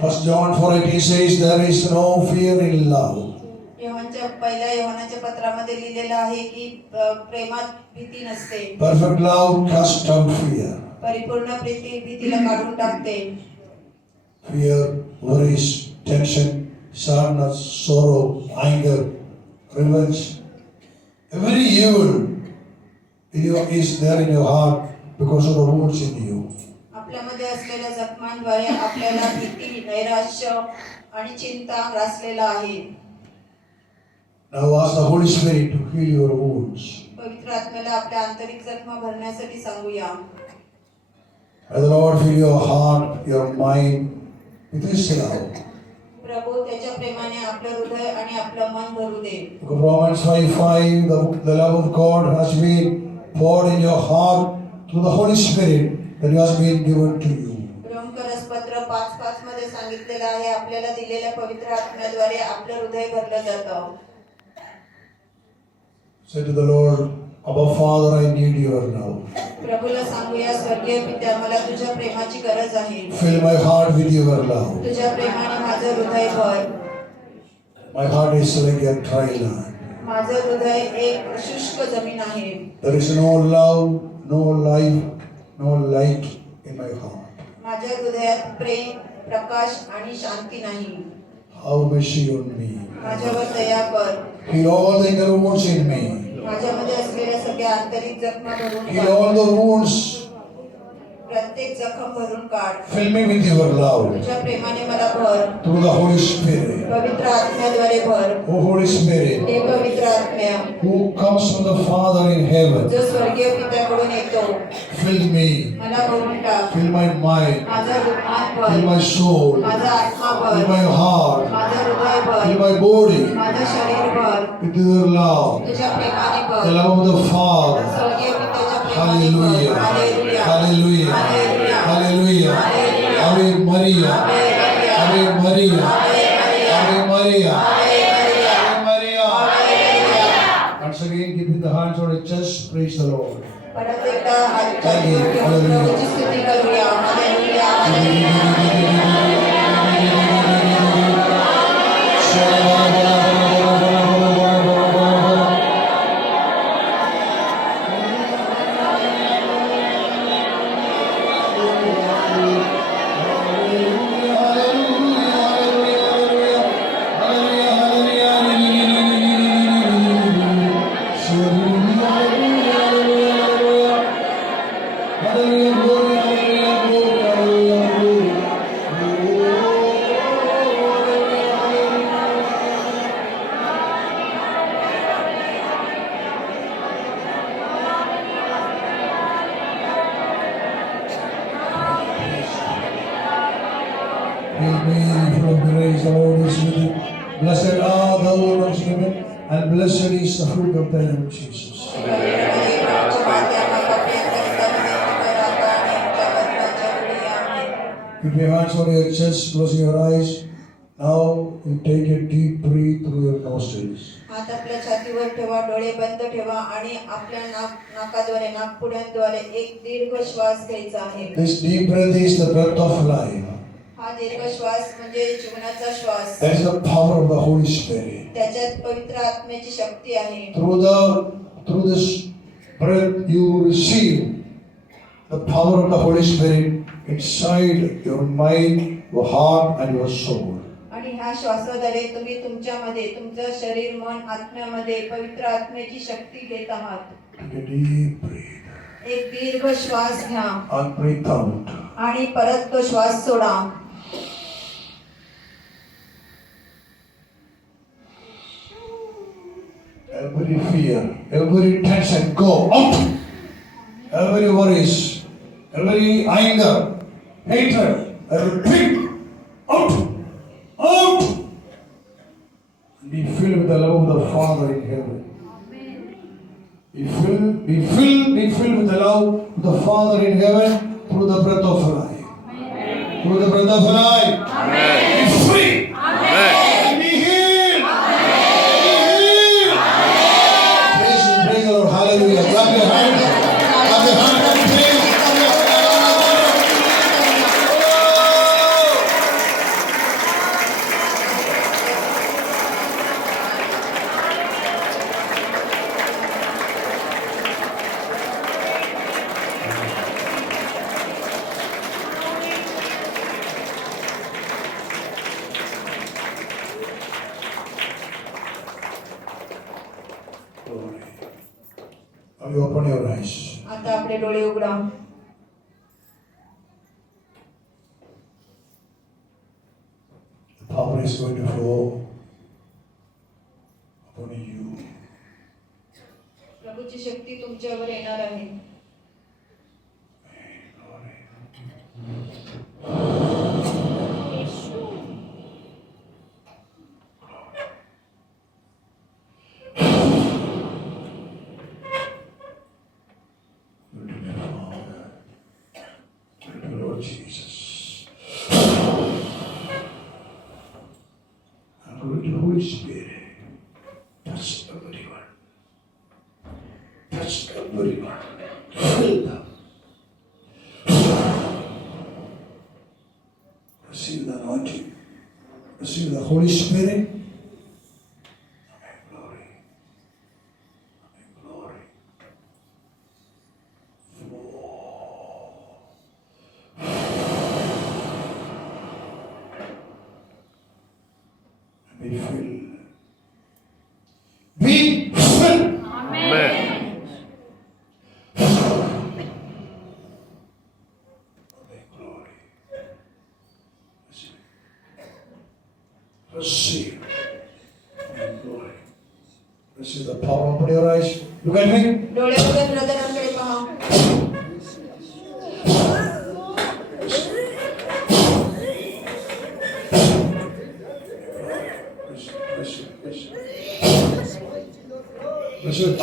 1 John 4:18 says there is no fear in love. पहिल्या योहानाच्या पत्रामध्ये लिहिलेलं आहे की प्रेमात भीती नसते. Perfect love casts out fear. परिपूर्ण प्रीती भीतीला काढून टाकते. Fear, worries, tension, sadness, sorrow, anger, revenge. Every evil is there in your heart because of the wounds in you. आपल्यामध्ये असलेल्या जखमांद्वारे आपल्याला भीती, नैराश्य आणि चिंता ग्रासलेला आहे. Now ask the Holy Spirit to heal your wounds. पवित्र आत्म्याला आपल्या आंतरिक जखमा भरण्यासाठी सांगूया. May the Lord fill your heart, your mind with His love. प्रभू त्याच्या प्रेमाने आपलं हृदय आणि आपलं मन भरू दे. Romans 5:5, the love of God has been poured in your heart through the Holy Spirit that has been given to you. रोमकरसपत्र 5:5 मध्ये सांगितलेलं आहे आपल्याला दिलेल्या पवित्र आत्म्याद्वारे आपलं हृदय भरलं जातं. Say to the Lord, Abba Father, I need your love. प्रभूला सांगूया, स्वर्गीय पित्या, मला तुझ्या प्रेमाची गरज आहे. Fill my heart with your love. तुझ्या प्रेमाने माझं हृदय भर. My heart is like a dry land. माझं हृदय एक शुष्क जमीन आहे. There is no love, no life, no light in my heart. माझ्या हृदयात प्रेम, प्रकाश आणि शांती नाही. Have mercy on me. माझ्यावर दया कर. Heal all the inner wounds in me. माझ्यामध्ये असलेल्या सगळ्या आंतरिक जखमा भरून Heal काढ. all the wounds. प्रत्येक जखम भरून काढ. Fill me with your love. तुझ्या प्रेमाने मला भर. Through the Holy Spirit. पवित्र आत्म्याद्वारे भर. O Holy Spirit, हे पवित्र आत्म्या who comes from the Father in heaven, जो स्वर्गीय पित्याकडून येतो, fill me. मला भरून टाक. Fill my mind. माझा आत्मा Fill भर. my soul. माझा आत्मा Fill भर. my heart. माझं हृदय Fill भर. my body माझं शरीर भर. with your love. तुझ्या प्रेमाने The भर. love of the Father. स्वर्गीय पित्याच्या प्रेमाने भर. Hallelujah. Hallelujah. Hallelujah. Hallelujah. Hallelujah. Ave Maria. Ave Maria. Ave Maria. Ave Maria. Once again, keeping the hands on the chest, praise the Lord. परत एकदा हातच्या वर ठेवून प्रभूची स्तुती करूया. Hallelujah. Hallelujah. Amen. Full of grace, the Lord is with you. Blessed are the Lord's women, and blessed is the fruit of thy womb, Jesus. Keep your hands on your chest, closing your eyes. Now you take a deep breath through your nostrils. हात आपल्या छातीवर ठेवा, डोळे बंद ठेवा आणि आपल्या नाकाद्वारे, नाकपुड्यांद्वारे एक दीर्घ श्वास घ्यायचा आहे. This deep breath is the breath of life. हा दीर्घ श्वास म्हणजे जीवनाचा श्वास. That is the power of the Holy Spirit. त्याच्यात पवित्र आत्म्याची शक्ती आहे. Through this breath you receive the power of the Holy Spirit inside your mind, your heart and your soul. आणि ह्या श्वासाद्वारे तुम्ही तुमच्यामध्ये, तुमचं शरीर, मन, आत्म्यामध्ये पवित्र आत्म्याची शक्ती घेत आहात. Take a deep breath एक दीर्घ श्वास घ्या and breathe out. आणि परत तो श्वास soda. Every fear, every tension, go out. Every worries, every anger, hatred, everything, out, out. Be filled with the love of the Father in heaven. Be filled with the love of the Father in heaven through the breath of life. Through the breath of life. Be free. Be healed. Praise the Lord. Hallelujah. Clap your hands. Clap your hands and praise. you open your eyes. आता आपले डोळे उघडा. The power is going to flow upon you. प्रभूची शक्ती तुमच्यावर येणार आहे. Lord Jesus. And Lord, the Holy Spirit, touch everyone. Touch everyone. Fill them. Receive the anointing. Receive the Holy Spirit. Amen. Glory. Amen. Glory. Be filled. Be filled. Amen. Amen. Glory. Receive. Amen. Glory. Receive the power. Open your eyes. Look at me. डोळे उघडून ब्रदरांकडे पहा. Listen.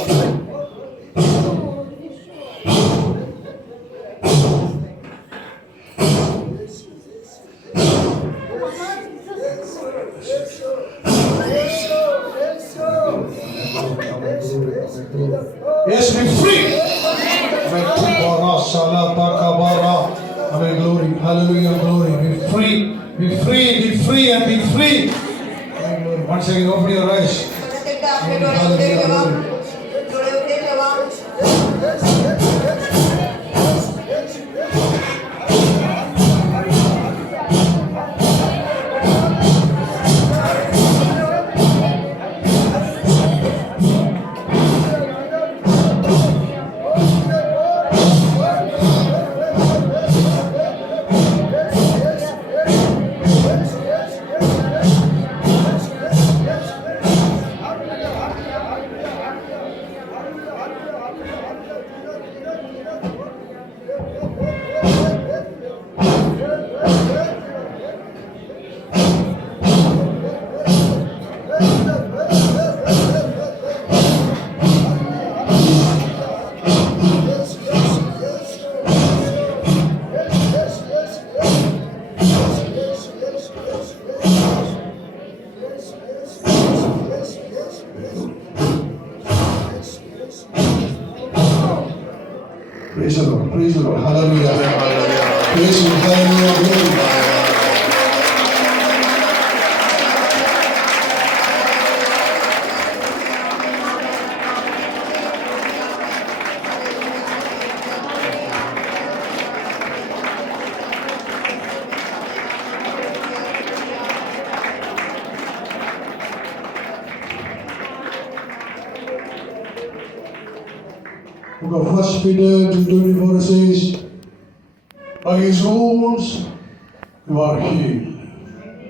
Yes, be free. Amen. Glory. Hallelujah. Glory. Be free. Be free. Be free and be free. Amen. Glory. Once again, open your eyes. परत एकदा आपले डोळे उघडे ठेवा. डोळे उघडे ठेवा. Praise the Lord. Praise the Lord. Hallelujah. Praise the Lord. Hallelujah. Book of 1 Peter 2:24 says, by his wounds you are healed.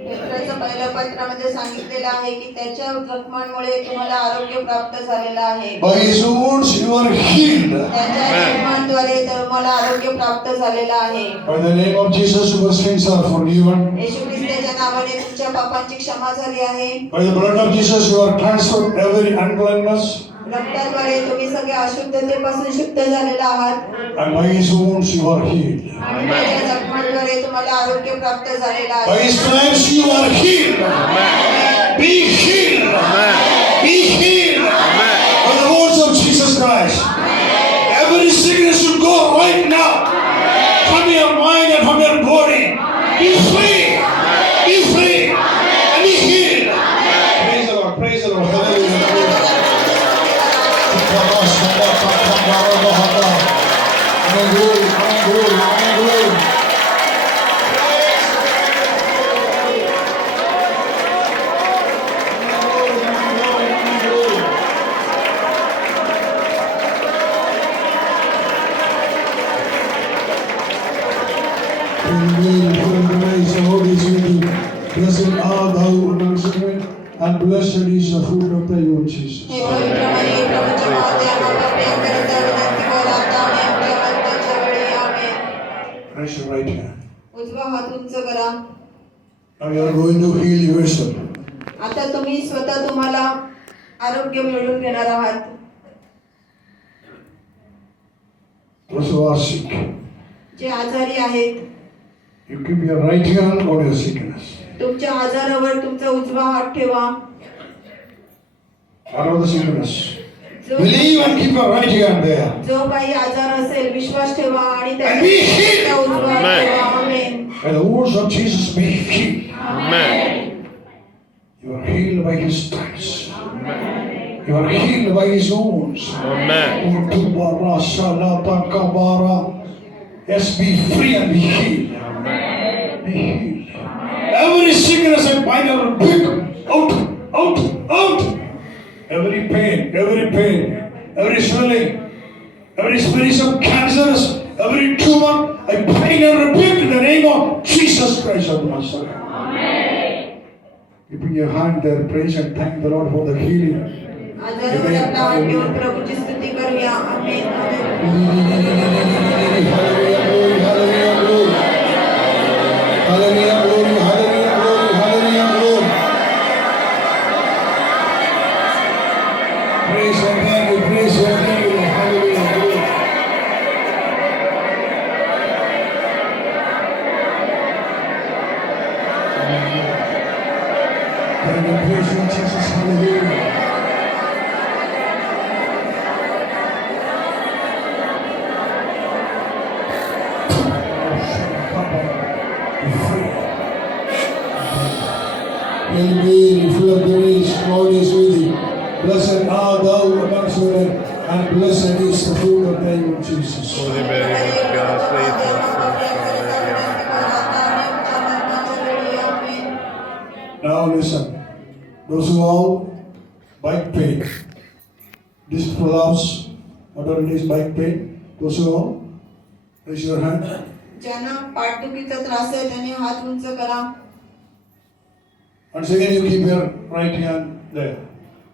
पेत्राच्या पहिल्या पत्रामध्ये सांगितलेलं आहे की त्याच्या जखमांमुळे तुम्हाला आरोग्य प्राप्त झालेलं आहे. By his wounds you are healed. त्याच्या जखमांद्वारे तुम्हाला आरोग्य प्राप्त झालेलं आहे. By the name of Jesus your sins are forgiven. येशू ख्रिस्ताच्या नावाने तुमच्या पापांची क्षमा झाली आहे. By the blood of Jesus you are transferred every uncleanness. रक्ताद्वारे तुम्ही सगळे अशुद्धतेपासून शुद्ध झालेला आहात. And by his wounds you are healed. आणि त्याच्या जखमांद्वारे तुम्हाला आरोग्य प्राप्त झालेलं By आहे. his stripes you are healed. Be healed. Be healed. By the words of Jesus Christ. Every sickness should go right now. From your mind and from your body. Be free. Be free. And be healed. Praise the Lord. Praise the Lord. Hallelujah. Amen. Glory. Amen. Glory. Amen. Glory. Blessed art thou amongst women, and blessed is the fruit of thy womb, Jesus. हे पवित्र मरिये, प्रभूची माते, आम्हाला प्रियकरिता विनंती कर, आता आणि आमच्या मरणाच्या वेळी. आमेन. Raise your right hand. उजवा हात उंच करा. Now you are going to heal yourself. आता तुम्ही स्वतः तुम्हाला आरोग्य मिळवून घेणार आहात. Those who are sick, जे आजारी आहेत, you keep your right hand on your sickness. तुमच्या आजारावर तुमचा उजवा हात ठेवा. Whatever the sickness, जो believe and keep your right hand there. जो काही आजार असेल विश्वास ठेवा आणि And be healed. त्याचा उजवा हात Amen. ठेवा. आमेन. By the words of Jesus, be healed. Amen. You are healed by His stripes. You are healed by His wounds. Amen. Utubara salata kabara. Yes, be free and be healed. Be healed. Every sickness and bind and rebuke. Out, out, out. Every pain, every swelling, every spirit of cancers, every tumor, I bind and rebuke in the name of Jesus Christ of Nazareth. Keeping your hand there, praise and thank the Lord for the healing. आजारावर आपला हात ठेवून प्रभूची स्तुती करूया. आमेन. आमेन. Hallelujah, glory, hallelujah, glory. Hallelujah, glory, hallelujah, glory, hallelujah, glory. Praise and thank you, praise and thank you, Lord. Hallelujah, glory. Thank you, praise you, Jesus, hallelujah. Hail Mary, full of grace, God is with thee. Blessed art thou amongst women, and blessed is the fruit of thy womb, Jesus. Holy Mary, Mother of God, pray for us sinners, now and at the hour of our death. Now listen, those who have back pain, disc prolapse, whatever it is, back pain, those who have, raise your hand. ज्यांना पाठदुखीचा त्रास आहे त्यांनी हात उंच करा. Once again, you keep your right hand there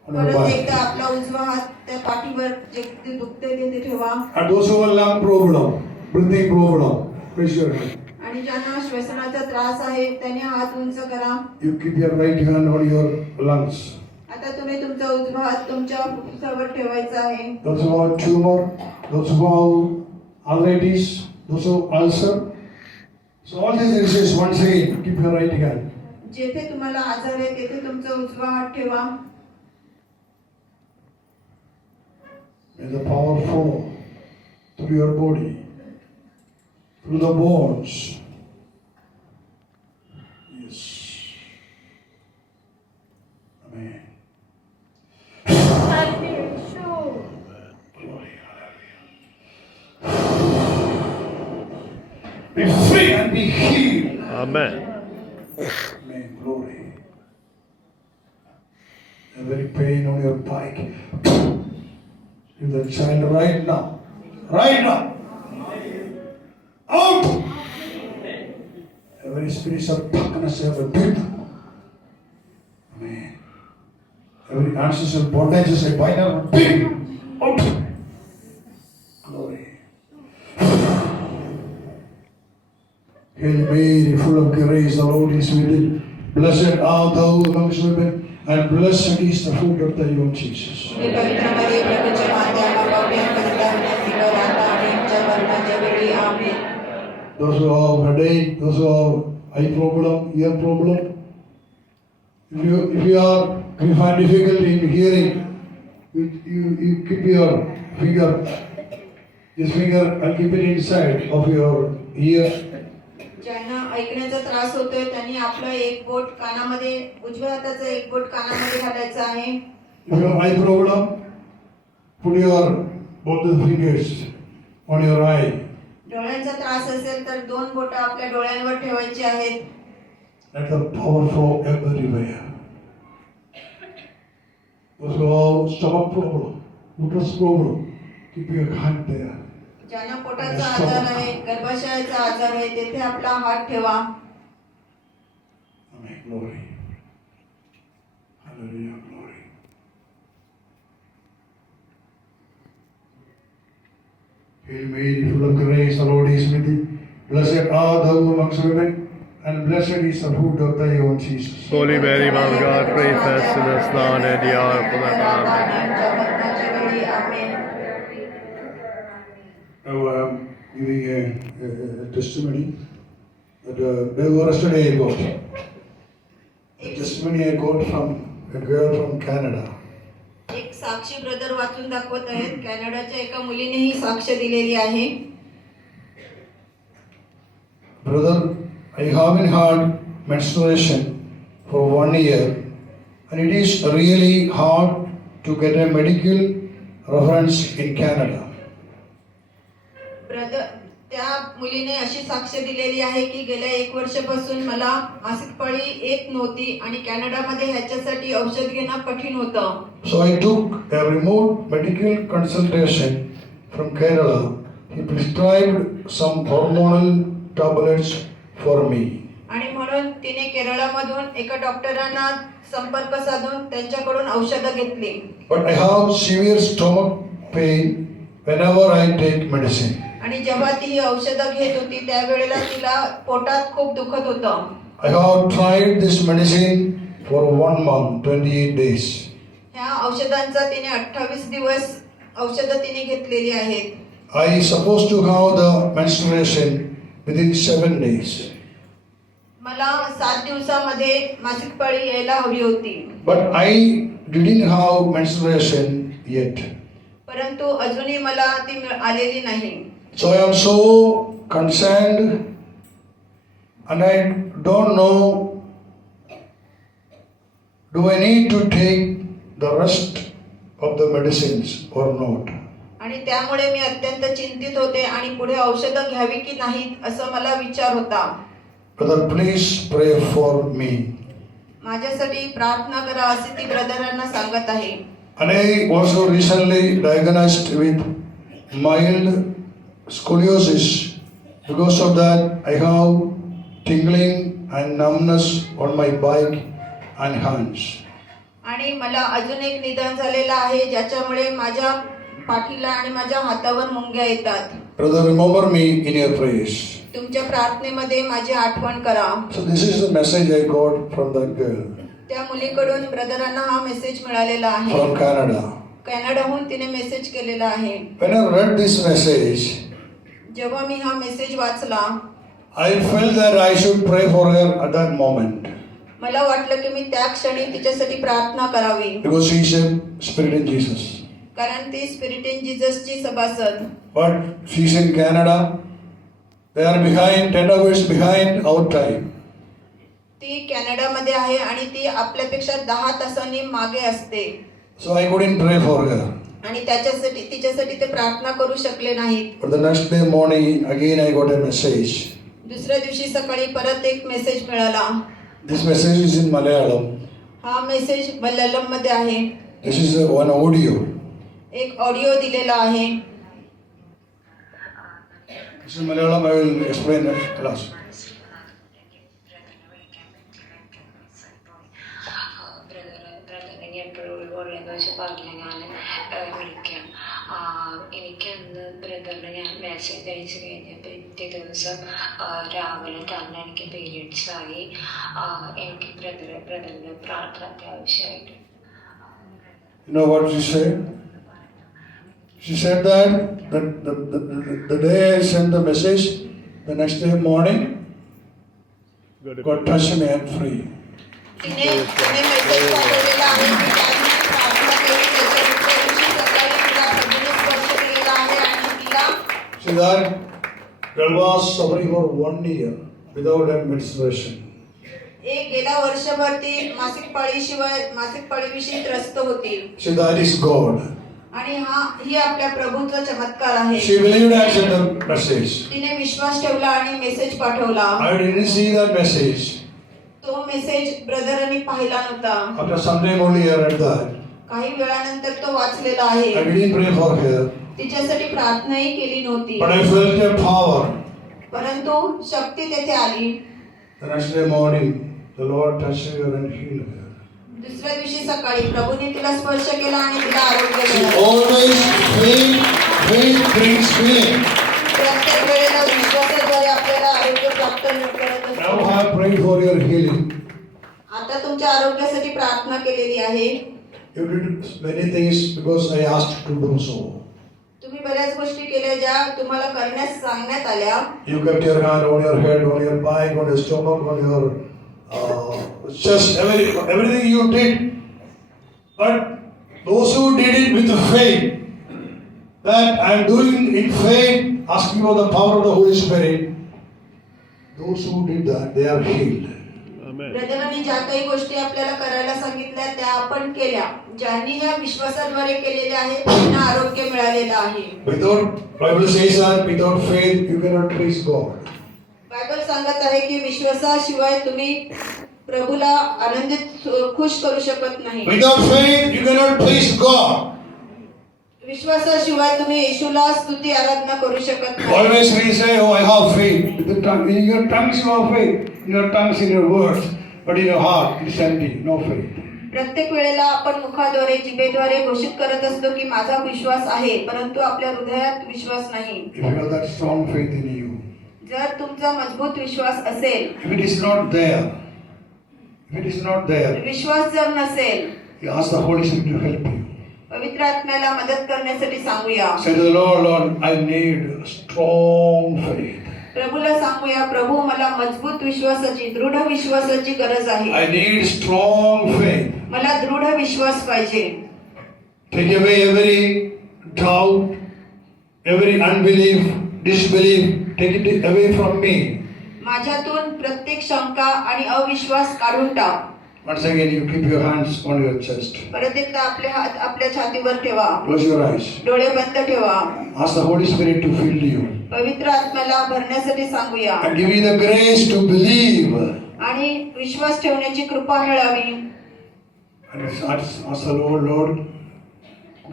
on your परत back. एकदा आपला उजवा हात त्या पाठीवर जे ते दुखते ते ठेवा. And those who have lung problem, breathing problem, raise your hand. आणि ज्यांना श्वसनाचा त्रास आहे त्यांनी हात उंच करा. You keep your right hand on your lungs. आता तुम्ही तुमचा उजवा हात तुमच्या फुफ्फुसावर ठेवायचा आहे. Those who have tumor, those who have arthritis, those who have ulcer. So all these diseases, once again, keep your right hand. जेथे तुम्हाला आजार आहे तेथे तुमचा उजवा हात ठेवा. May the power flow through your body, through the bones. Yes. Amen. Glory, hallelujah. Be free and be healed. Amen. Amen. Glory. Every pain on your back. Give the child right now. Right now. Out. Every spirit of darkness, every pit. Amen. Every ancestral bondages, I bind and rebuke. Out. Glory. Hail Mary, full of grace, the Lord is with thee. Blessed art thou amongst women, and blessed is the fruit of thy womb, Jesus. हे पवित्र मरिये, प्रभूची माते, आम्हाला प्रियकरिता विनंती कर, आता आणि आमच्या मरणाच्या वेळी. आमेन. Those who have headache, those who have eye problem, ear problem. If you find difficulty in hearing, you keep your finger, this finger, and keep it inside of your ear. ज्यांना ऐकण्याचा त्रास होतोय त्यांनी आपलं एक बोट कानामध्ये, उजव्या हाताचं एक बोट कानामध्ये घालायचं आहे. If you have eye problem, put your both the fingers on your eye. डोळ्यांचा त्रास असेल तर दोन बोटं आपल्या डोळ्यांवर ठेवायची आहेत. Let the power flow everywhere. Those who have stomach problem, uterus problem, keep your hand there. ज्यांना पोटाचा आजार आहे, गर्भाशयाचा आजार आहे, तेथे आपला हात ठेवा. Amen. Glory. Hallelujah. Glory. Hail Mary, full of grace, the Lord is with thee. Blessed art thou amongst women, and blessed is the fruit of thy womb, Jesus. Holy Mary, Mother of God, pray for us sinners now and at the hour of our death. Amen. Now giving a testimony that there was yesterday I got. A testimony I got from a girl from Canada. एक साक्षी brother वाचून दाखवत आहेत. कॅनडाच्या एका मुलीने ही साक्ष दिलेली आहे. Brother, I haven't had menstruation for 1 year, and it is really hard to get a medical reference in Canada. Brother, त्या मुलीने अशी साक्ष दिलेली आहे की गेल्या 1 वर्षापासून मला मासिक पाळी येत नव्हती आणि कॅनडामध्ये ह्याच्यासाठी औषध घेणं कठीण होतं. So I took a remote medical consultation from Kerala. He prescribed some hormonal tablets for me. आणि म्हणून तिने केरळमधून एका डॉक्टरांना संपर्क साधून त्यांच्याकडून औषधं घेतली. But I have severe stomach pain whenever I take medicine. आणि जेव्हा ती ही औषधं घेत होती त्यावेळेला तिला पोटात खूप दुखत होतं. I have tried this medicine for 1 month, 28 days. ह्या औषधांचा तिने 28 दिवस औषधं तिने घेतलेली आहेत. I supposed to have the menstruation within 7 days. मला 7 दिवसामध्ये मासिक पाळी यायला हवी होती. But I didn't have menstruation yet. परंतु अजूनही मला ती आलेली नाही. So I am so concerned and I don't know, do I need to take the rest of the medicines or not? आणि त्यामुळे मी अत्यंत चिंतित होते आणि पुढे औषधं घ्यावी की नाहीत असं मला विचार होता. Brother, please pray for me. माझ्यासाठी प्रार्थना करा असे ती ब्रदरांना सांगत आहे. And I also recently diagnosed with mild scoliosis. Because of that, I have tingling and numbness on my back and hands. आणि मला अजून एक निदान झालेलं आहे ज्याच्यामुळे माझ्या पाठीला आणि माझ्या हातावर मुंग्या येतात. Brother, remember me in your prayers. तुमच्या प्रार्थनेमध्ये माझी आठवण करा. So this is the message I got from that girl त्या मुलीकडून ब्रदरांना हा मेसेज मिळालेला आहे. from Canada. कॅनडाहून तिने मेसेज केलेला आहे. When I read this message, जेव्हा मी हा मेसेज वाचला I felt that I should pray for her at that moment. मला वाटलं की मी त्या क्षणी तिच्यासाठी प्रार्थना करावी. Because she is a spirit in Jesus. कारण ती स्पिरिट इन जीससची सभासद. But she is in Canada. They are behind, 10 hours behind our time. ती कॅनडामध्ये आहे आणि ती आपल्यापेक्षा 10 तासांनी मागे असते. So I couldn't pray for her. आणि तिच्यासाठी ते प्रार्थना करू शकले नाहीत. But the next day morning, again I got a message. दुसऱ्या दिवशी सकाळी परत एक मेसेज मिळाला. This message is in Malayalam. हा मेसेज मल्याळम मध्ये आहे. This is one audio. एक ऑडिओ दिलेला आहे. This is Malayalam. I will explain it class. എനിക്ക് അന്ന് ബ്രദറിന് ഞാൻ മെസ്സേജ് അയച്ചു കഴിഞ്ഞപ്പോൾ പിറ്റേ ദിവസം രാവിലെ തന്നെ എനിക്ക് പീരിയഡ്സ് ആയി. എനിക്ക് ബ്രദറിൻ്റെ പ്രാർത്ഥന അത്യാവശ്യമായിട്ട്. You know what she said? She said that the day I sent the message, the next day morning, God touched me and free. तिने मेसेज पाठवलेला आहे की त्याने प्रार्थना केली त्याच्या दुसऱ्या दिवशी सकाळी तिला प्रभूने स्पर्श केलेला आहे आणि तिला See that girl was suffering for 1 year without a menstruation. गेल्या वर्षभर ती मासिक पाळीविषयी त्रस्त होती. See, that is God. आणि ही आपल्या प्रभूचा चमत्कार आहे. She believed and sent the message. तिने विश्वास ठेवला आणि मेसेज पाठवला. I didn't see that message. तो मेसेज ब्रदरांनी पाहिला नव्हता. After some time only I read that. काही वेळानंतर तो वाचलेला आहे. I didn't pray for her. तिच्यासाठी प्रार्थनाही केली नव्हती. But I felt a power. परंतु शक्ती तेथे आली. The next day morning, the Lord touched her and healed her. दुसऱ्या दिवशी सकाळी प्रभूने तिला स्पर्श केला आणि तिला आरोग्य See, मिळालं. always faith brings healing. प्रत्येक वेळेला विश्वासाद्वारे आपल्याला आरोग्य प्राप्त करत Now असतो. I pray for your healing. आता तुमच्या आरोग्यासाठी प्रार्थना केलेली आहे. You did many things because I asked to do so. तुम्ही बऱ्याच गोष्टी केल्या ज्या तुम्हाला करण्यास सांगण्यात आल्या. You kept your hand on your head, on your back, on your stomach, on your chest, everything you did. But those who did it with faith, that I am doing in faith, asking for the power of the Holy Spirit, those who did that, they are healed. Amen. ब्रदरांनी ज्या काही गोष्टी आपल्याला करायला सांगितल्या त्या आपण केल्या. ज्यांनी या विश्वासाद्वारे केलेल्या आहेत त्यांना आरोग्य मिळालेलं आहे. Without, Bible says that without faith you cannot please God. Bible सांगत आहे की विश्वासाशिवाय तुम्ही प्रभूला आनंदित खुश करू शकत नाही. Without faith you cannot please God. विश्वासाशिवाय तुम्ही येशूला स्तुती आराधना करू शकत नाही. Always we say, oh, I have faith. With the tongue, in your tongues you have faith. In your tongues, in your words. But in your heart, it's empty. No faith. प्रत्येक वेळेला आपण मुखाद्वारे जिभेद्वारे घोषित करत असतो की माझा विश्वास आहे, परंतु आपल्या हृदयात विश्वास नाही. If you have that strong faith in you, जर तुमचा मजबूत विश्वास असेल, if it is not there, विश्वास जर नसेल, you ask the Holy Spirit to help you. पवित्र आत्म्याला मदत करण्यासाठी सांगूया. Say to the Lord, Lord, I need strong faith. प्रभूला सांगूया, प्रभू मला मजबूत विश्वासाची, दृढ विश्वासाची गरज आहे. I need strong faith. मला दृढ विश्वास पाहिजे. Take away every doubt, every unbelief, disbelief. Take it away from me. माझ्यातून प्रत्येक शंका आणि अविश्वास काढून टाक. Once again, you keep your hands on your chest. परत एकदा आपले हात आपल्या छातीवर ठेवा. Close your eyes. डोळे बंद ठेवा. Ask the Holy Spirit to fill you पवित्र आत्म्याला भरण्यासाठी सांगूया and give you the grace to believe. आणि विश्वास ठेवण्याची कृपा मिळावी. And ask the Lord, Lord,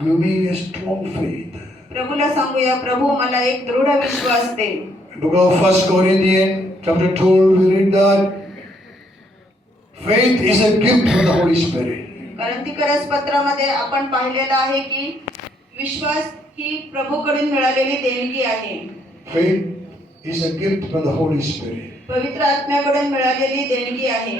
give me a strong faith. प्रभूला सांगूया, प्रभू मला एक दृढ विश्वास दे. Book of 1 Corinthians, chapter 12, we read that faith is a gift from the Holy Spirit. कोरिन्थीकरस पत्रामध्ये आपण पाहिलेलं आहे की विश्वास ही प्रभूकडून मिळालेली देणगी आहे. Faith is a gift from the Holy Spirit. पवित्र आत्म्याकडून मिळालेली देणगी आहे.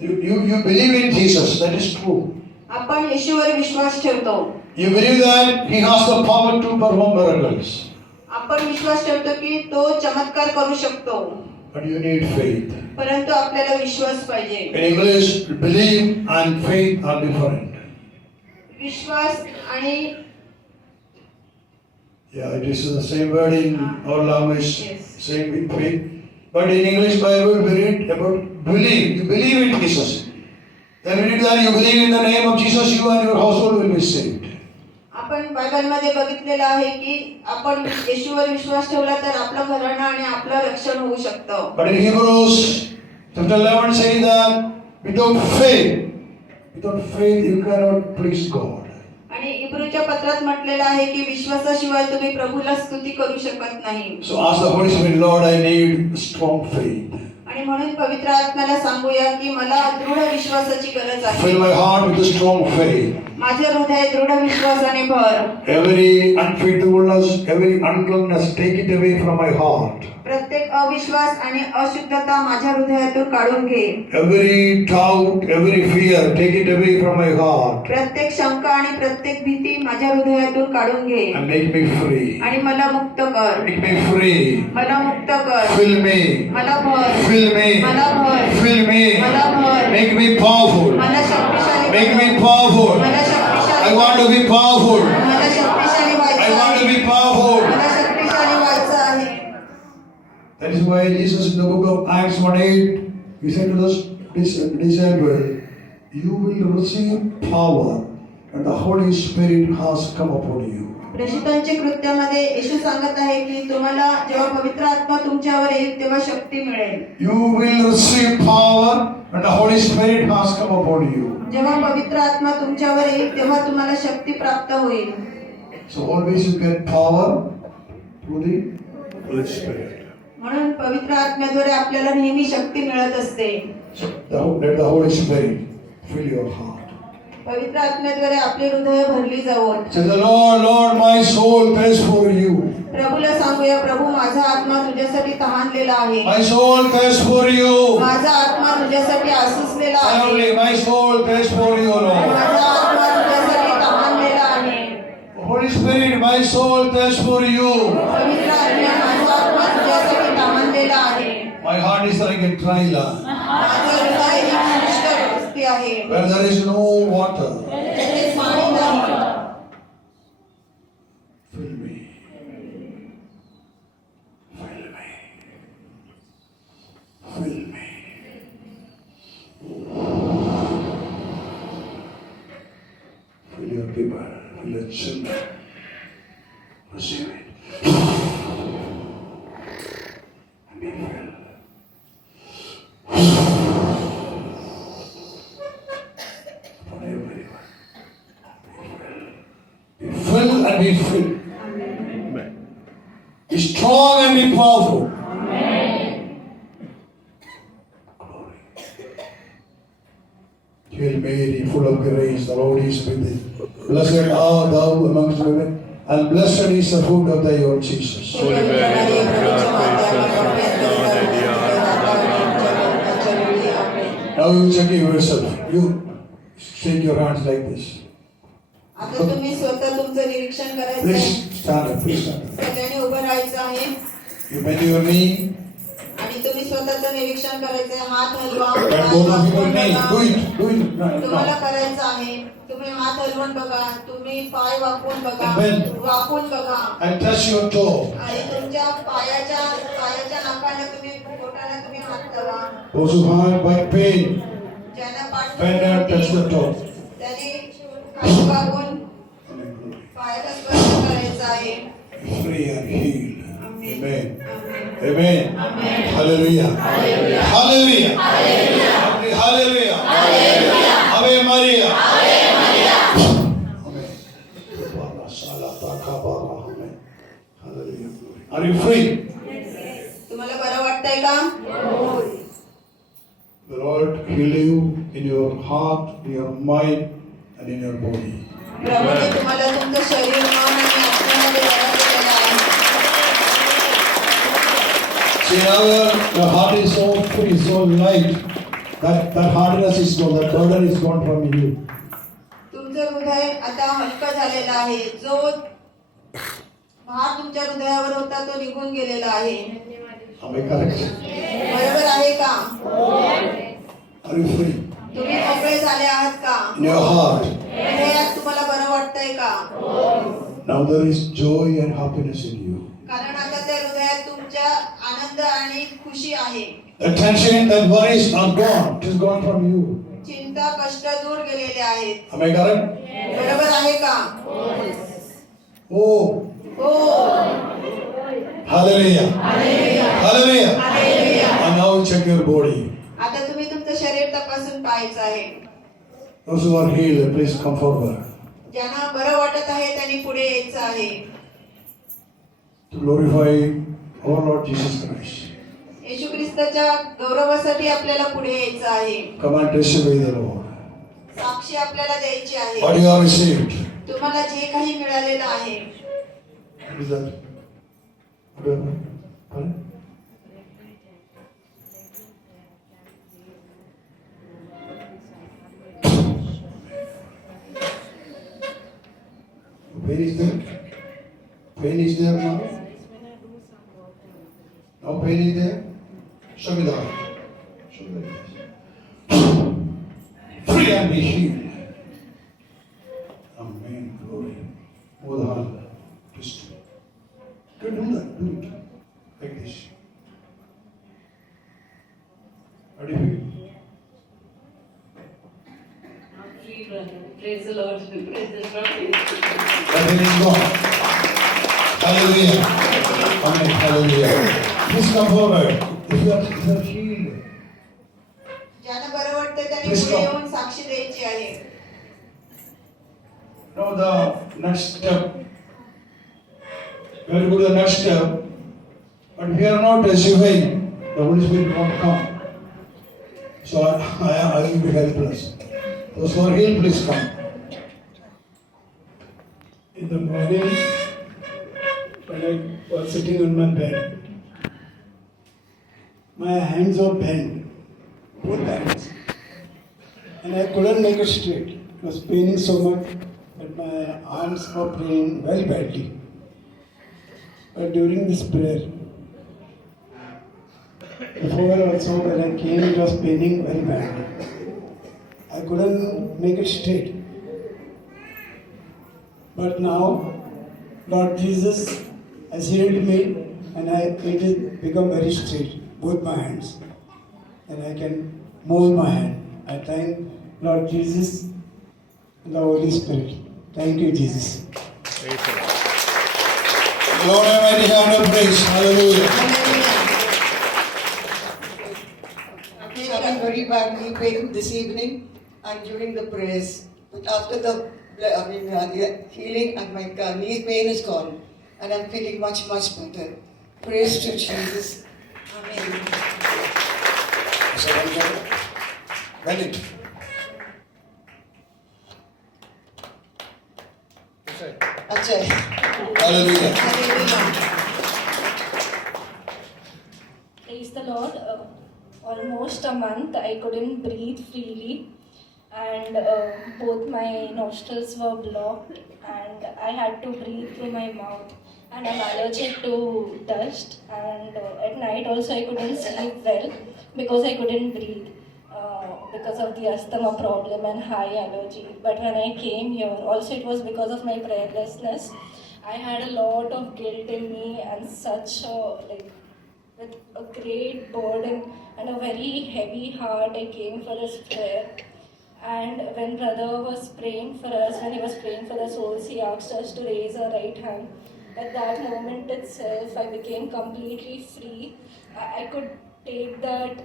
You believe in Jesus, that is true. आपण येशूवर विश्वास ठेवतो. You believe that He has the power to perform miracles. आपण विश्वास ठेवतो की तो चमत्कार करू शकतो. But you need faith. परंतु आपल्याला विश्वास पाहिजे. In English, believe and faith are different. विश्वास आणि Yeah, it is the same word in our language, Yes. same with faith. But in English Bible, we read about believe. You believe in Jesus. Then we read that you believe in the name of Jesus, you and your household will be saved. आपण बायबलमध्ये बघितलेलं आहे की आपण येशूवर विश्वास ठेवला तर आपलं घराणं आणि आपलं रक्षण होऊ शकतं. But in Hebrews chapter 11 says that without faith you cannot please God. आणि इब्रूच्या पत्रात म्हटलेलं आहे की विश्वासाशिवाय तुम्ही प्रभूला स्तुती करू शकत नाही. So ask the Holy Spirit, Lord, I need strong faith. आणि म्हणून पवित्र आत्म्याला सांगूया की मला दृढ विश्वासाची गरज आहे. Fill my heart with a strong faith. माझे हृदय दृढ विश्वासाने भर. Every unfaithfulness, every uncleanness, take it away from my heart. प्रत्येक अविश्वास आणि अशुद्धता माझ्या हृदयातून काढून घे. Every doubt, every fear, take it away from my heart. प्रत्येक शंका आणि प्रत्येक भीती माझ्या हृदयातून काढून घे. And make me free. आणि मला मुक्त कर. Make me free. मला मुक्त कर. Fill me. मला भर. Fill me. मला भर. Fill me. मला भर. Make me powerful. मला शक्तिशाली Make me बनव. powerful. मला शक्तिशाली I want to be powerful. मला शक्तिशाली I व्हायचं want to आहे. be powerful. मला शक्तिशाली व्हायचं आहे. That is why Jesus in the book of Acts 1:8, he said to the disciples, you will receive power and the Holy Spirit has come upon you. प्रेषितांच्या कृत्यामध्ये येशू सांगत आहे की तुम्हाला जेव्हा पवित्र आत्मा तुमच्यावर येईल तेव्हा शक्ती मिळेल. You will receive power and the Holy Spirit has come upon you. जेव्हा पवित्र आत्मा तुमच्यावर येईल तेव्हा तुम्हाला शक्ती प्राप्त होईल. So always you get power through the Holy Spirit. म्हणून पवित्र आत्म्याद्वारे आपल्याला नेहमी शक्ती मिळत असते. Let the Holy Spirit fill your heart. पवित्र आत्म्याद्वारे आपली हृदय भरली जावोत. Say the Lord, Lord, my soul thirsts for you. प्रभूला सांगूया, प्रभू माझा आत्मा तुझ्यासाठी तहानलेला आहे. My soul thirsts for you. माझा आत्मा तुझ्यासाठी आसुसलेला आहे. Family, my soul thirsts for you, Lord. माझा आत्मा तुझ्यासाठी तहानलेला आहे. Holy Spirit, my soul thirsts for you. पवित्र आत्मा माझा आत्मा तुझ्यासाठी तहानलेला आहे. My heart is like a dry land माझं हृदय एक शुष्क वस्ती आहे. where there is no water. तेथे पाणी नाही. Fill me. Fill me. Fill me. Fill your people. Fill your children. Receive it. And be filled. Upon everyone. Be filled and be filled. Amen. Be strong and be powerful. Glory. Hail Mary, full of grace, the Lord is with thee. Blessed art thou amongst women, and blessed is the fruit of thy womb, Jesus. Holy Mary, Mother of God, pray for us sinners, now and at the hour of our death. Now you check yourself. You shake your hands like this. आता तुम्ही स्वतः तुमचं निरीक्षण करायचं Please आहे. stand up. Please stand up. सगळ्यांनी उभं राहायचं आहे You bend your knee. आणि तुम्ही स्वतःचं निरीक्षण करायचं आहे. हात हलवा. And both of you knee. Do it. Do it. तुम्हाला Now. करायचं आहे. तुम्ही हात हलवून बघा. तुम्ही पाय वाकून बघा. Bend. वाकून बघा. And touch your toe. आणि तुमच्या पायाच्या नाकाने तुम्ही बोटाने तुम्ही हात लावा. Those who have back pain, ज्यांना पाठ bend and touch the toe. त्यांनी खाली वाकून पायाला स्पर्श करायचा आहे. Free and healed. Amen. Amen. Amen. Hallelujah. Hallelujah. Hallelujah. Ave Maria. Amen. Amen. Hallelujah. Are you free? तुम्हाला बरं वाटतंय का? The Lord heal you in your heart, in your mind, and in your body. प्रभूने तुम्हाला तुमचं शरीर, मन आणि आत्म्यामध्ये बरं केलेलं आहे. See now your heart is so free, so light. That hardness is gone, that burden is gone from you. तुमचं हृदय आता हलकं झालेलं आहे. जो भार तुमच्या हृदयावर होता तो निघून गेलेला आहे. Am I correct? बरोबर आहे का? Are you free? तुम्ही मोकळे झाले आहात का? In your heart. हृदयात तुम्हाला बरं वाटतंय का? Now there is joy and happiness in you. कारण आता त्या हृदयात तुमच्या आनंद आणि खुशी आहे. The tension, that worries are gone. It is gone from you. चिंता, कष्ट दूर गेलेले आहेत. Am I correct? बरोबर आहे का? Oh, हो. hallelujah. Hallelujah. Hallelujah. And now check your body. आता तुम्ही तुमचं शरीर तपासून पाहायचं आहे. Those who are healed, please come forward. ज्यांना बरं वाटत आहे त्यांनी पुढे यायचं आहे. To glorify our Lord Jesus Christ. येशू ख्रिस्ताच्या गौरवासाठी आपल्याला पुढे यायचं आहे. Come and testify the Lord. साक्षी आपल्याला द्यायची आहे. What you have received. तुम्हाला जे काही मिळालेलं आहे. What is that? Pardon? Pain is there? Pain is there now? No pain is there? Show me the heart. Show me the face. Free and be healed. Amen. Glory. Oh, the heart. Twist. You do that. Do it. Like this. How do you feel? Free, brother. Praise the Lord. Praise the Lord. That pain is gone. Hallelujah. Amen. Hallelujah. Please come forward. If you are healed. ज्यांना बरं वाटतं त्यांनी Please पुढे come. येऊन साक्षी द्यायची आहे. Now the next step. We have to go to the next step. But if you are not receiving, the Holy Spirit won't come. So I will be helpless. Those who are healed, please come. In the morning, when I was sitting on my bed, my hands were bent, both hands, and I couldn't make it straight. It was paining so much that my arms were paining very badly. But during this prayer, before also when I came, it was paining very badly. I couldn't make it straight. But now, Lord Jesus has healed me, and it has become very straight, both my hands. And I can move my hand. I thank Lord Jesus and the Holy Spirit. Thank you, Jesus. Praise the Lord. Lord Almighty, have a praise. Hallelujah. I very badly pain this evening and during the prayers. But after the healing and my knee pain is gone and I'm feeling much better. Praise to Jesus. Amen. Bend it. Ajay. Hallelujah. Praise the Lord. Almost a month I couldn't breathe freely, and both my nostrils were blocked, and I had to breathe through my mouth. And I'm allergic to dust, and at night also I couldn't sleep well because I couldn't breathe because of the asthma problem and high allergy. But when I came here, also it was because of my prayerlessness. I had a lot of guilt in me and such with a great burden and a very heavy heart I came for this prayer. And when brother was praying for us, when he was praying for the souls, he asked us to raise our right hand. At that moment itself, I became completely free. I could take that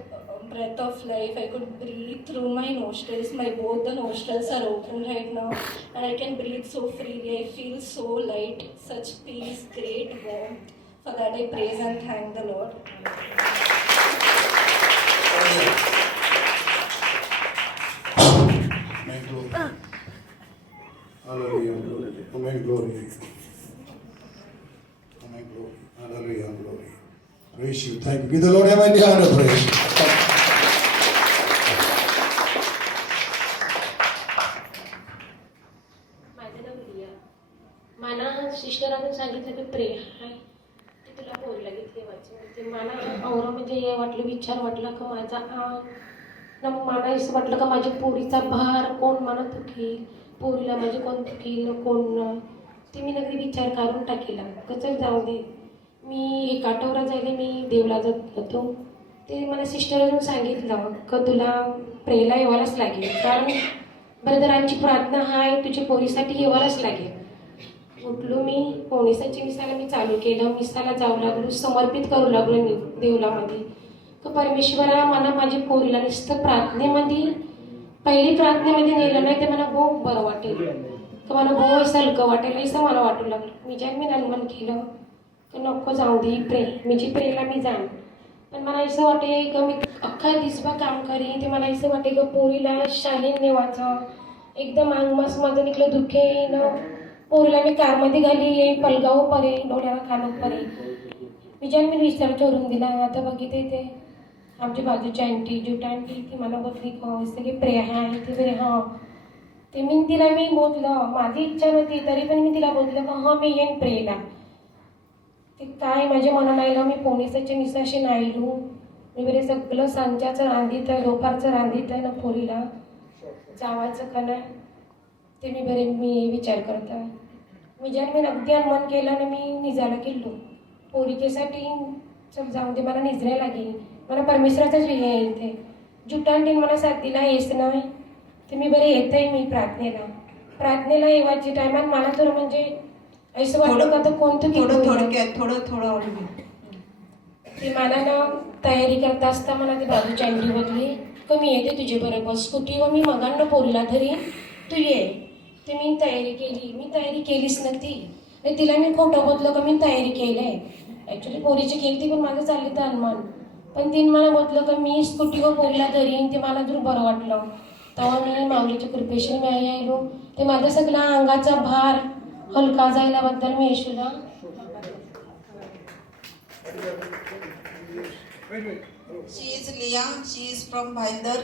breath of life. I could breathe through my nostrils. Both the nostrils are open right now, and I can breathe so freely. I feel so light, such peace, great warmth. For that I praise and thank the Lord. Amen. Glory. Hallelujah. Amen. Glory. Amen. Glory. Hallelujah. Glory. Praise you. Thank you. Give the Lord a mighty hand of praise. माझं नाव रिया. मला सिस्टरांनी सांगितलं की pray हाय ते तुला पोरीला घेतली वाचून ते मला औरा म्हणजे वाटलं विचार वाटला का माझा मला असं वाटलं का माझ्या पोरीचा भार कोण मला दुखील, पोरीला म्हणजे कोण दुखील कोण ते मी नक्की विचार करून टाकेला कसं जाऊ दे. मी एक आठवडा झाले मी देवला जात होतो. ते मला सिस्टरांनी सांगितलं का तुला प्रेला येवायलाच लागेल, कारण ब्रदरांची प्रार्थना आहे तुझ्या पोरीसाठी येवायलाच लागेल. उठलो मी 5:45 मिसाला मी चालू केलं. मिसाला जाऊ लागलो, समर्पित करू लागलो मी देवलामध्ये का परमेश्वरा मला माझ्या पोरीला नुसतं प्रार्थनेमध्ये पहिली प्रार्थनेमध्ये नेलं नाही तर मला बहुत बरं वाटेल का मला बहुत असं हलकं वाटेल असं मला वाटू लागलं. मी नर्मन केलं का नको जाऊ दे मी प्रेला मी जाईन. पण मला असं वाटे का मी अख्खा दिवसभर काम करीन ते मला असं वाटे का पोरीला शाळेत नेवायचं एकदम अंगमास माझं निघलं दुखे येईन. पोरीला मी कारमध्ये घाली ये पलगाव परे डोळ्याला खाणं परे मी विचार करून दिला. आता बघितले ते आमच्या बाजूच्या आंटी जुटा आंटी ती मला बोलली असं की प्रे आहे ते बरे हां ते मी तिला मी बोललं माझी इच्छा नव्हती तरी पण मी तिला बोललं का हां मी येईन प्रेला. ते काय माझ्या मनाला आलं मी पोलिसाच्या मिसाशी नाहीलो मी बरे सगळं सांच्याचं रांधीत आहे दुपारचं रांधीत आहे ना पोरीला जावायचं का नाही ते मी विचार करत आहे. मी अगदी अनुमान केला आणि मी निजायला गेलो पोरीच्यासाठी. चल जाऊ दे मला निजरे लागेल मला परमेश्वराचाच हे आहे इथे जुटांटीन मला साथीला येस नाही ते मी बरे येत आहे. मी प्रार्थनेला येवायची टायमात मला तर म्हणजे असं वाटलं का तर कोणतं थोडं ते मला ना तयारी करता असता मला ते बाजूच्या आंटी बदली का मी येते तुझ्या बरोबर स्कूटीवर मी मगांना पोरीला धरी तू ये. ते मी तयारी केलीच नव्हती. तिला मी खोटं बोललो का मी तयारी केली आहे ॲक्च्युली पोरीची केली पण माझं चालली तर अनुमान पण तिने मला म्हटलं की मी स्कूटीवर बोलला तरी ते मला जर बरं वाटलं. तेव्हा मी माऊलीच्या कृपेशी मी आलो. ते माझ्या सगळ्या अंगाचा भार हलका जायल्याबद्दल मी येशूला She is Leah. She is from Bhainder.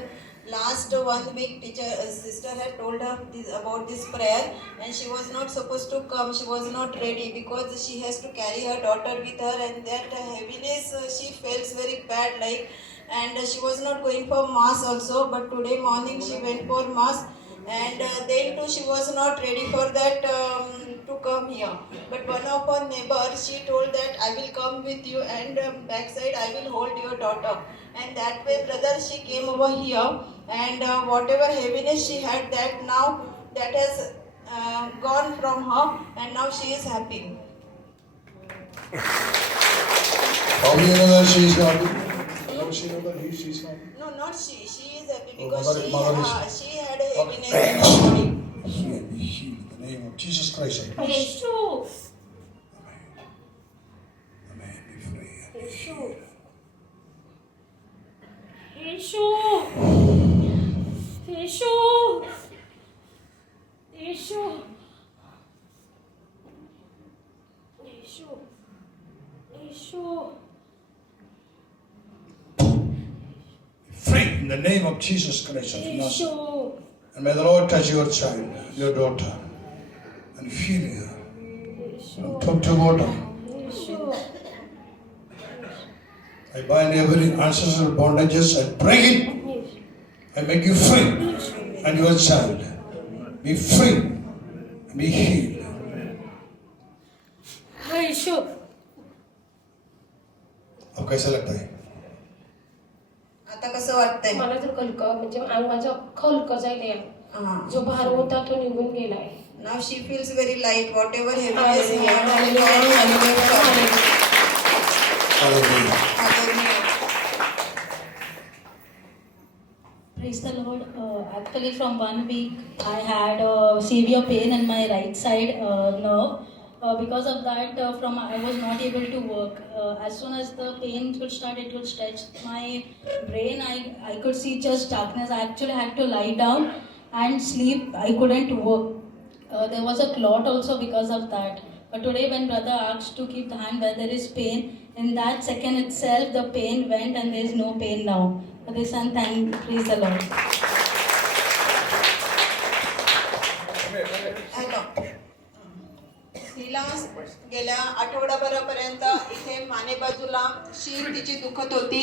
Last 1 week, sister had told her about this prayer, and she was not supposed to come. She was not ready because she has to carry her daughter with her, and that heaviness she feels very bad, and she was not going for mass also. But today morning she went for mass, and then too she was not ready for that to come here. But one of her neighbor, she told that I will come with you, and backside I will hold your daughter. And that way, brother, she came over here, and whatever heaviness she had, that has gone from her, and now she is happy. How do you know that she is happy? How does she know that she is happy? No, not she. She is happy Oh, because mother is- she had a heaviness in her body. Free and be healed in the name of Jesus Christ. Yeshu Amen. Be free and be Yeshu healed. Yeshu Yeshu Yeshu Yeshu Yeshu Free in the name of Jesus Christ of Nazareth. Yeshu And may the Lord touch your child, your daughter, and heal her from top to bottom. Yeshu I bind every ancestral bondages. I break it. I make you free, and your child be free and be healed. येशू अब कैसा लगता है? आता कसं वाटतंय? मला तर कलक म्हणजे अंग माझं खलक जायला हा. जो भार होता तो निघून गेलाय. Now she feels very light. Whatever heaviness Hallelujah, she hallelujah, hallelujah, hallelujah. Hallelujah. Hallelujah. Praise the Lord. Actually, from 1 week, I had severe pain in my right side nerve. Because of that, I was not able to work. As soon as the pain would start, it would stretch my brain. I could see just darkness. I actually had to lie down and sleep. I couldn't work. There was a clot also because of that. But today, when brother asked to keep the hand where there is pain, in that second itself, the pain went and there is no pain now. For this, and praise the Lord. Hello. तिला गेल्या आठवडाभरापर्यंत इथे माने बाजूला शीर तिची दुखत होती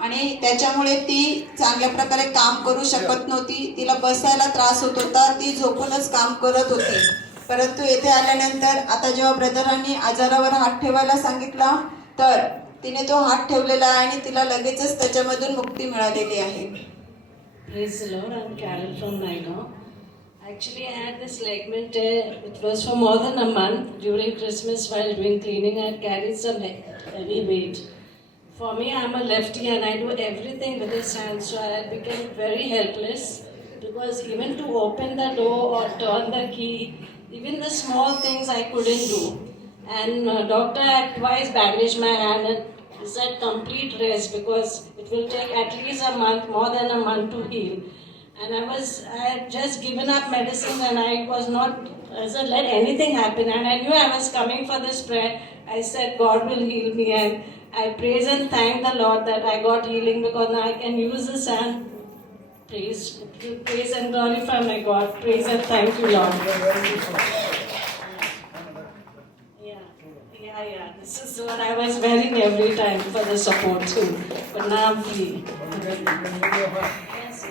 आणि त्याच्यामुळे ती चांगल्या प्रकारे काम करू शकत नव्हती. तिला बसायला त्रास होत होता. ती झोपूनच काम करत होती. परंतु येथे आल्यानंतर आता जेव्हा ब्रदरांनी आजारावर हात ठेवायला सांगितला तर तिने तो हात ठेवलेला आहे आणि तिला लगेचच त्याच्यामधून मुक्ती मिळालेली आहे. Praise the Lord, I'm Carol from Naigaon. Actually, I had this ligament tear. It was for more than a month. During Christmas, while doing cleaning, I had carried some heavy weight. For me, I'm a lefty and I do everything with this hand, so I became very helpless because even to open the door or turn the key, even the small things I couldn't do. And doctor had twice bandaged my hand and said complete rest because it will take at least a month, more than a month to heal. And I had just given up medicine and I was not, I said, let anything happen. And I knew I was coming for this prayer. I said, God will heal me. And I praise and thank the Lord that I got healing because now I can use this hand. Praise and glorify my God. Praise and thank you, Lord. Yeah. This is what I was wearing every time for the support too. But now I'm free. Yes.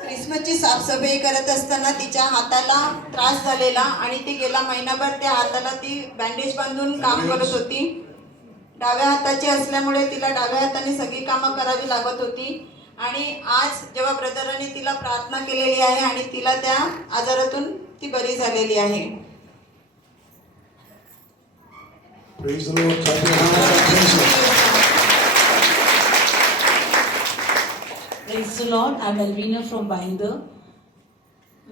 क्रिसमसची साफसफाई करत असताना तिच्या हाताला त्रास झालेला आणि ती गेला महिनाभर त्या हाताला ती बँडेज बांधून काम करत होती. डाव्या हाताची असल्यामुळे तिला डाव्या हाताने सगळी कामं करावी लागत होती आणि आज जेव्हा ब्रदरांनी तिला प्रार्थना केलेली आहे आणि तिला त्या आजारातून ती बरी झालेली आहे. Praise the Lord. Clap your hands and praise Him. Praise the Lord. I'm Elvina from Binder.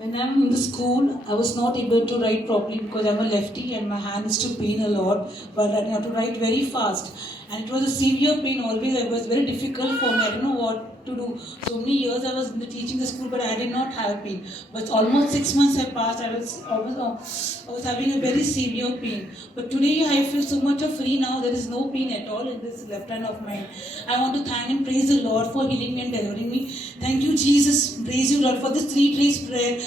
When I'm in the school, I was not able to write properly because I'm a lefty and my hand is to pain a lot while I have to write very fast. And it was a severe pain always. It was very difficult for me. I don't know what to do. So many years I was teaching the school, but I did not have pain. But almost 6 months have passed. I was having a very severe pain. But today I feel so much of free now. There is no pain at all in this left hand of mine. I want to thank and praise the Lord for healing me and delivering me. Thank you, Jesus. Praise you, Lord, for this 3 days prayer.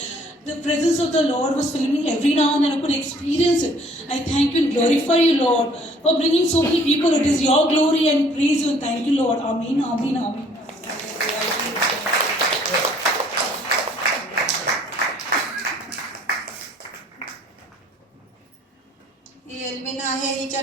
The presence of the Lord was filling me every now and then. I could experience it. I thank you and glorify you, Lord, for bringing so many people. It is your glory and praise you and thank you, Lord. Amen, amen, amen. ही एल्मिना आहे. हिच्या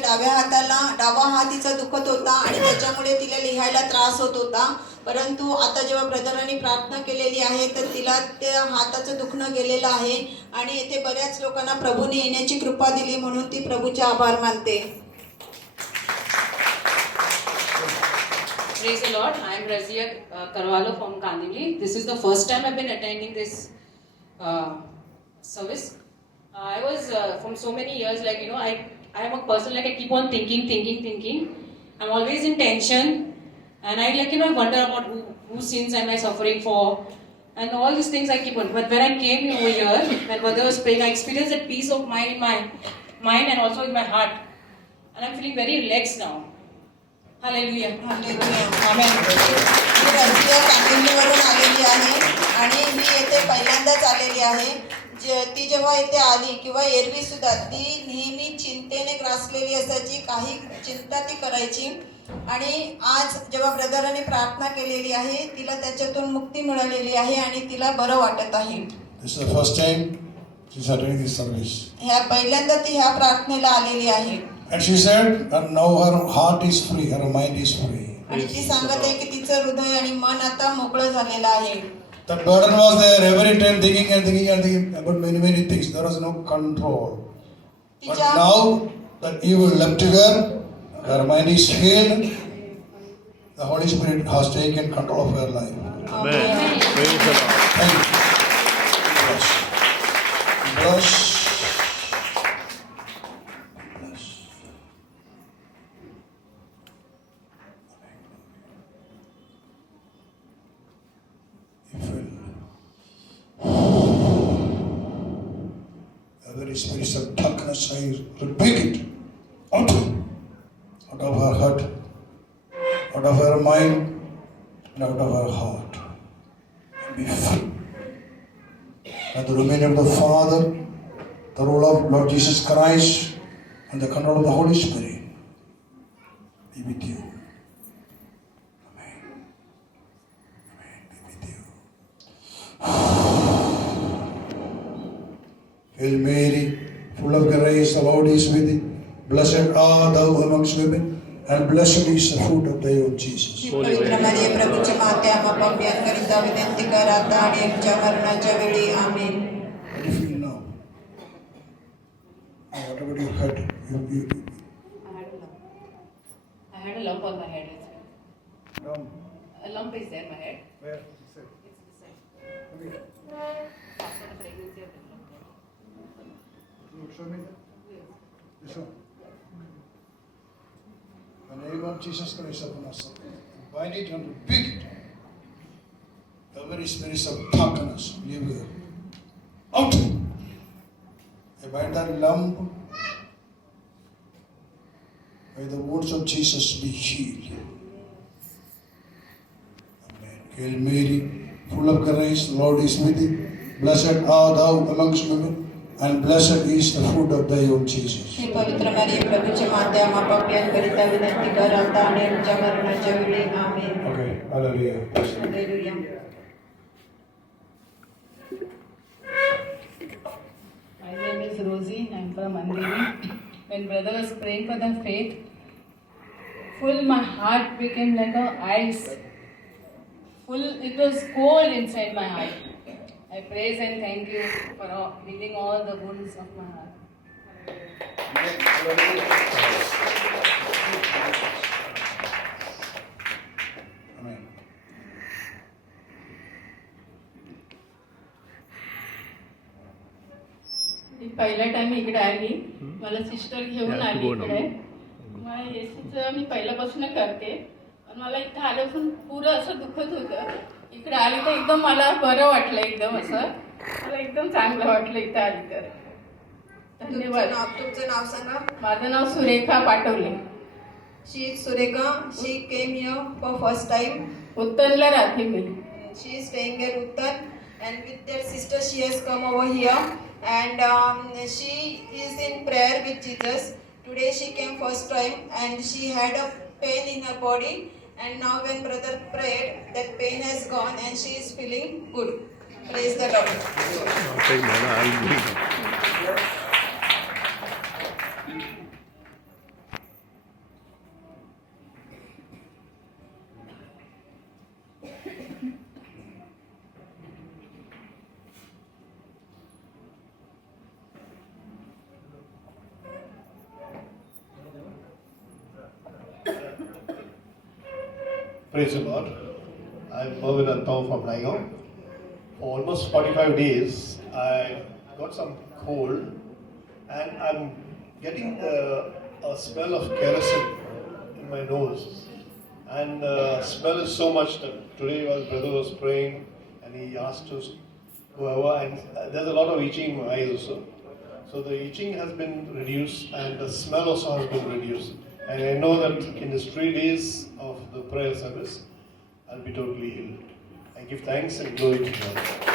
डावा हात हिचा दुखत होता आणि त्याच्यामुळे तिला लिहायला त्रास होत होता. परंतु आता जेव्हा ब्रदरांनी प्रार्थना केलेली आहे तर तिला त्या हाताचं दुखणं गेलेलं आहे आणि येथे बऱ्याच लोकांना प्रभूने येण्याची कृपा दिली म्हणून ती प्रभूचे आभार मानते. Praise the Lord. I am Razia Carvalho from Kandivali. This is the first time I've been attending this service. I was from so many years, like, you know, I am a person, like, I keep on thinking. I'm always in tension, and I, like, you know, I wonder about whose sins am I suffering for, and all these things I keep on. But when I came over here, when brother was praying, I experienced that peace of mind in my mind and also in my heart, and I'm feeling very relaxed now. Hallelujah. आमेन. मी रजिया कांदिवलीवरून आलेली आहे आणि मी येथे पहिल्यांदाच आलेली आहे. ती जेव्हा इथे आली किंवा एरवी सुद्धा ती नेहमी चिंतेने ग्रासलेली असायची. काही चिंता ती करायची आणि आज जेव्हा ब्रदरांनी प्रार्थना केलेली आहे तिला त्याच्यातून मुक्ती मिळालेली आहे आणि तिला बरं वाटत आहे. This is the first time she's attending this service. ह्या पहिल्यांदा ती ह्या प्रार्थनेला आलेली आहे. And she said, and now her heart is free, her mind is free. आणि ती सांगत आहे की तिचं हृदय आणि मन आता मोकळं झालेलं आहे. That burden was there every time, thinking about many things. There was no control. But now that evil left her, her mind is healed. The Holy Spirit has taken control of her life. Amen. Praise the Lord. Thank you. Bless. Bless. Every spirit of darkness, I rebuke it out of her heart, out of her mind, and out of her heart. And be free. By the dominion of the Father, the rule of Lord Jesus Christ, and the control of the Holy Spirit be with you. Amen. Amen. Be with you. Hail Mary, full of grace, the Lord is with thee. Blessed art thou amongst women, and blessed is the fruit of thy womb, Jesus. पवित्र मरिये प्रभूची माते आम्हा पापियांकरिता विनंती कर आता आणि आमच्या मरणाच्या वेळी आमेन. How do you feel now? What about your head? I had a lump on my head. Lump. A lump is there in my head. Where? It's this side. Okay. After the pregnancy, I had a lump. Show me that. This one. In the name of Jesus Christ of Nazareth, bind it and rebuke it. Every spirit of darkness, leave here. Out! I bind that lump. By the words of Jesus, be healed. Amen. Hail Mary, full of grace, the Lord is with thee. Blessed art thou amongst women, and blessed is the fruit of thy womb, Jesus. हे पवित्र मरिये प्रभूची माते आम्हा पापियांकरिता विनंती कर आता आणि आमच्या मरणाच्या वेळी आमेन. Okay, hallelujah. Hallelujah. My name is Rosie. I'm from Andheri. When brother was praying for the faith, my heart became like ice. It was cold inside my heart. I praise and thank you for healing all the wounds of my heart. Amen. पहिल्या time इकडे आली मला sister घेऊन Yeah, आली go now. इकडे मग येसीचं मी पहिल्यापासून करते पण मला इथं आल्यापासून पुरं असं दुखत होतं इकडे आली तर एकदम मला बरं वाटलं एकदम असं मला एकदम चांगलं वाटलं इथं आली तर धन्यवाद. तुमचं नाव सांगा. माझं नाव Surekha Patwale. She is Surekha. She came here for first time. उत्तनला राहते मी. She is staying at Uttar, and with their sister she has come over here, and she is in prayer with Jesus. Today she came first time, and she had a pain in her body, and now when brother prayed, that pain has gone, and she is feeling good. Praise the Lord. Take Mana, I'll bring. Praise the Lord. I'm Mervyn Antau from Naigaon. For almost 45 days, I got some cold and I'm getting a smell of kerosene in my nose. And smell is so much that today while brother was praying and he asked us whoever, and there's a lot of itching in my eyes also. So the itching has been reduced and the smell also has been reduced. And I know that in these 3 days of the prayer service, I'll be totally healed. I give thanks and glory to God.